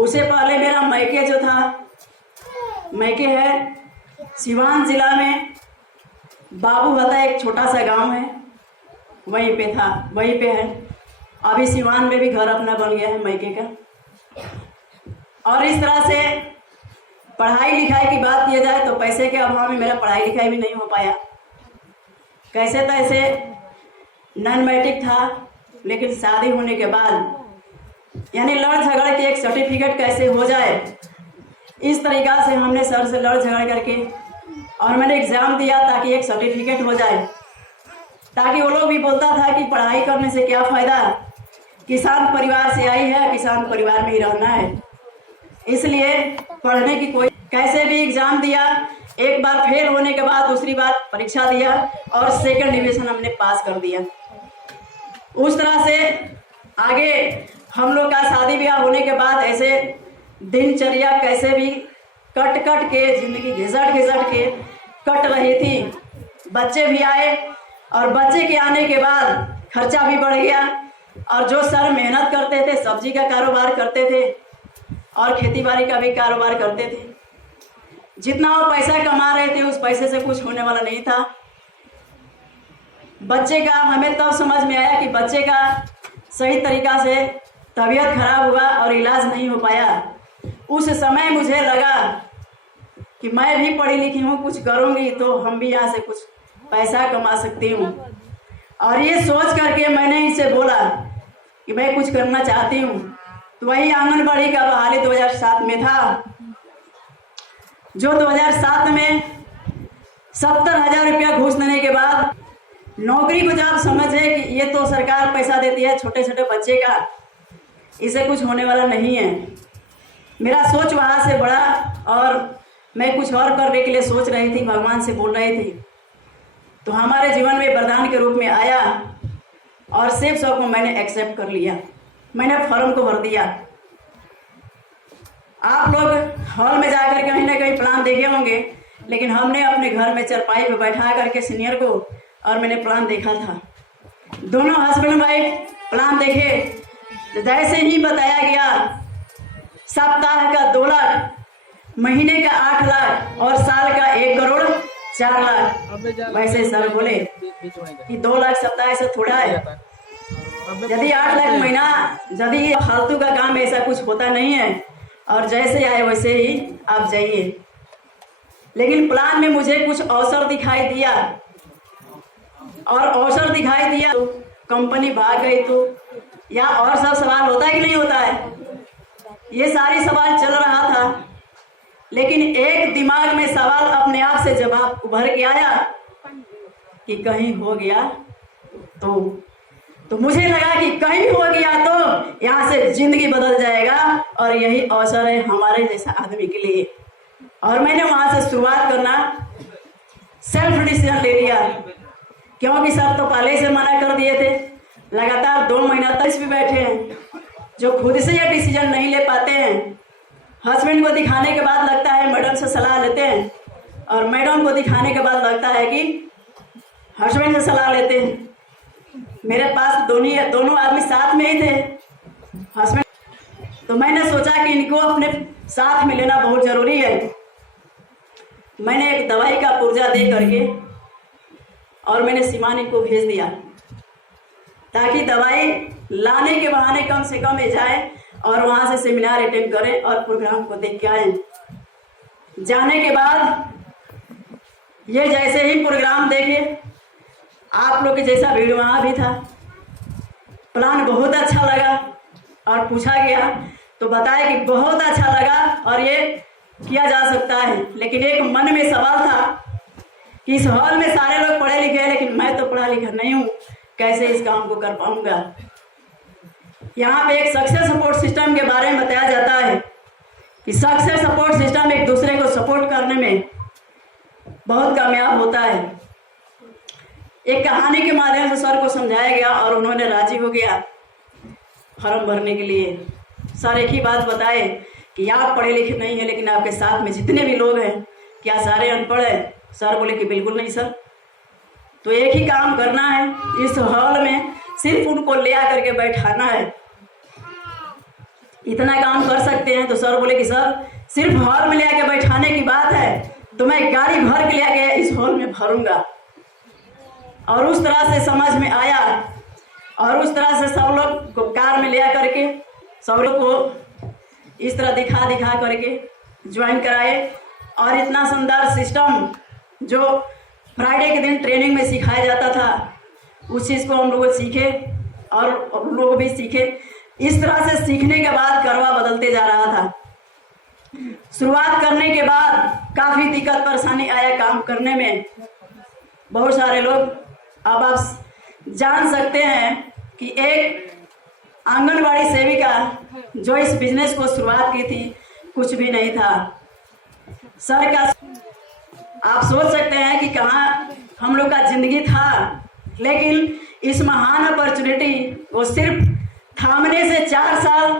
उससे पहले मेरा मैके जो था, मैके है सिवान जिला में, बाबूहता एक छोटा सा गांव है, वहीं पे था, वहीं पे है। अभी सिवान में भी घर अपना बन गया है मैके का। और इस तरह से पढ़ाई लिखाई की बात किया जाए तो पैसे के अभाव में मेरा पढ़ाई लिखाई भी नहीं हो पाया। कैसे तैसे नॉन मैट्रिक था, लेकिन शादी होने के बाद यानी लड़ झगड़ के एक सर्टिफिकेट कैसे हो जाए, इस तरीका से हमने सर से लड़ झगड़ करके और मैंने एग्ज़ाम दिया ताकि एक सर्टिफिकेट हो जाए, ताकि वो लोग भी बोलता था कि पढ़ाई करने से क्या फ़ायदा, किसान परिवार से आई है, किसान परिवार में ही रहना है, इसलिए पढ़ने की कोई। कैसे भी एग्ज़ाम दिया, एक बार फेल होने के बाद दूसरी बार परीक्षा दिया और सेकंड डिवीज़न हमने पास कर दिया। उस तरह से आगे हम लोग का शादी ब्याह होने के बाद ऐसे दिनचर्या कैसे भी कट के जिंदगी घिसट के कट रही थी। बच्चे भी आए और बच्चे के आने के बाद खर्चा भी बढ़ गया, और जो सर मेहनत करते थे, सब्जी का कारोबार करते थे और खेती बाड़ी का भी कारोबार करते थे, जितना वो पैसा कमा रहे थे उस पैसे से कुछ होने वाला नहीं था। बच्चे का हमें तब समझ में आया कि बच्चे का सही तरीका से तबीयत खराब हुआ और इलाज नहीं हो पाया। उस समय मुझे लगा कि मैं भी पढ़ी लिखी हूँ, कुछ करूँगी तो हम भी यहाँ से कुछ पैसा कमा सकती हूँ। और ये सोच करके मैंने इनसे बोला कि मैं कुछ करना चाहती हूँ। तो वही आंगनबाड़ी का बहाली 2007 में था, जो 2007 में 70,000 रुपया घूस देने के बाद नौकरी को जब समझे कि ये तो सरकार पैसा देती है छोटे छोटे बच्चे का, इसे कुछ होने वाला नहीं है। मेरा सोच वहाँ से बढ़ा और मैं कुछ और करने के लिए सोच रही थी, भगवान से बोल रही थी। तो हमारे जीवन में वरदान के रूप में आया और सेफ शॉप को मैंने एक्सेप्ट कर लिया, मैंने फॉर्म को भर दिया। आप लोग हॉल में जाकर कहीं ना कहीं प्लान देखे होंगे, लेकिन हमने अपने घर में चरपाई पे बैठा करके सीनियर को और मैंने प्लान देखा था। दोनों हस्बैंड वाइफ प्लान देखे। जैसे ही बताया गया सप्ताह का 2 लाख, महीने का 8 लाख और साल का 1 करोड़ 4 लाख, वैसे सर बोले कि 2 लाख सप्ताह ऐसा थोड़ा है, यदि 8 लाख महीना, यदि फालतू का काम ऐसा कुछ होता नहीं है और जैसे आए वैसे ही आप जाइए। लेकिन प्लान में मुझे कुछ अवसर दिखाई दिया, और अवसर दिखाई दिया तो कंपनी भाग गई, तो या और सब सवाल होता है कि नहीं होता है, ये सारी सवाल चल रहा था। लेकिन एक दिमाग में सवाल अपने आप से जवाब उभर के आया कि कहीं हो गया तो मुझे लगा कि कहीं हो गया तो यहाँ से जिंदगी बदल जाएगा और यही अवसर है हमारे जैसा आदमी के लिए। और मैंने वहां से शुरुआत करना सेल्फ डिसीजन ले लिया, क्योंकि सर तो पहले से मना कर दिए थे। लगातार 2 महीना तक भी बैठे हैं, जो खुद से ये डिसीजन नहीं ले पाते हैं। हस्बैंड को दिखाने के बाद लगता है मैडम से सलाह लेते हैं, और मैडम को दिखाने के बाद लगता है कि हस्बैंड से सलाह लेते हैं। मेरे पास दोनों आदमी साथ में ही थे, हस्बैंड। तो मैंने सोचा कि इनको अपने साथ में लेना बहुत जरूरी है। मैंने एक दवाई का पुर्जा दे करके और मैंने सिवानी को भेज दिया, ताकि दवाई लाने के बहाने कम से कम जाए और वहां से सेमिनार अटेंड करें और प्रोग्राम को देख के आए। जाने के बाद ये जैसे ही प्रोग्राम देखे, आप लोग के जैसा भीड़ वहां भी था। प्लान बहुत अच्छा लगा और पूछा गया तो बताया कि बहुत अच्छा लगा और ये किया जा सकता है। लेकिन एक मन में सवाल था कि इस हॉल में सारे लोग पढ़े लिखे हैं, लेकिन मैं तो पढ़ा लिखा नहीं हूँ, कैसे इस काम को कर पाऊंगा। यहाँ पे एक सक्सेस सपोर्ट सिस्टम के बारे में बताया जाता है कि सक्सेस सपोर्ट सिस्टम एक दूसरे को सपोर्ट करने में बहुत कामयाब होता है। एक कहानी के माध्यम से सर को समझाया गया और उन्होंने राजी हो गया फॉर्म भरने के लिए। सर एक ही बात बताए कि आप पढ़े लिखे नहीं हैं, लेकिन आपके साथ में जितने भी लोग हैं क्या सारे अनपढ़ हैं? सर बोले कि बिल्कुल नहीं सर। तो एक ही काम करना है, इस हॉल में सिर्फ उनको ले आकर के बैठाना है इतना काम कर सकते हैं। तो सर बोले कि सर सिर्फ हॉल में ले आके बैठाने की बात है, तो मैं गाड़ी भर के ले आके इस हॉल में भरूंगा। और उस तरह से समझ में आया और उस तरह से सब लोग को कार में ले आ करके सब लोग को इस तरह दिखा दिखा करके ज्वाइन कराए। और इतना शानदार सिस्टम जो फ्राइडे के दिन ट्रेनिंग में सिखाया जाता था, उस चीज़ को हम लोग सीखे और हम लोग भी सीखे। इस तरह से सीखने के बाद करवा बदलते जा रहा था। शुरुआत करने के बाद काफ़ी दिक्कत परेशानी आया काम करने में। बहुत सारे लोग, अब आप जान सकते हैं कि एक आंगनबाड़ी सेविका जो इस बिजनेस को शुरुआत की थी, कुछ भी नहीं था। सर का आप सोच सकते हैं कि कहाँ हम लोग का जिंदगी था, लेकिन इस महान अपॉर्चुनिटी को सिर्फ थामने से 4 साल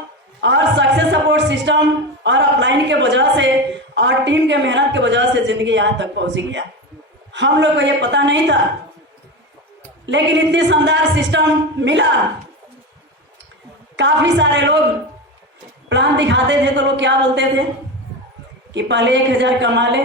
और सक्सेस सपोर्ट सिस्टम और अपलाइन के वजह से और टीम के मेहनत के वजह से जिंदगी यहाँ तक पहुँच गया। हम लोग को ये पता नहीं था, लेकिन इतनी शानदार सिस्टम मिला। काफी सारे लोग प्लान दिखाते थे तो लोग क्या बोलते थे कि पहले 1000 कमा ले,